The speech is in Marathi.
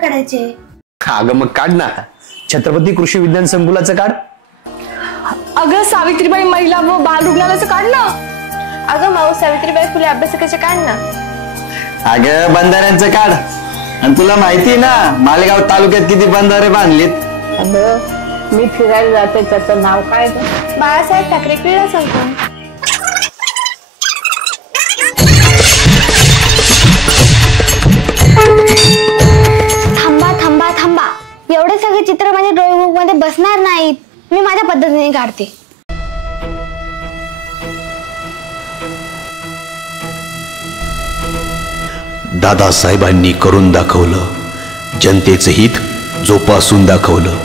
काढायचे? अगं मग काढ ना, छत्रपती कृषी विज्ञान संकुलाचं काढ. अगं सावित्रीबाई महिला व बाल रुग्णालयाचं काढ ना. अगं माऊ सावित्रीबाई फुले अभ्यासिकेचे काढ ना. अगं बंधाऱ्यांचं काढ. आणि तुला माहिती ना मालेगाव तालुक्यात किती बंधारे बांधलीत? अगं मी फिरायला जाते त्याचं नाव काय? बाळासाहेब ठाकरे क्रीडा संकुल. थांबा थांबा थांबा, एवढे सगळे चित्र माझ्या ड्रॉइंग बुक मध्ये बसणार नाहीत. मी माझ्या पद्धतीने काढते. दादासाहेबांनी करून दाखवलं, जनतेचं हित जोपासून दाखवलं.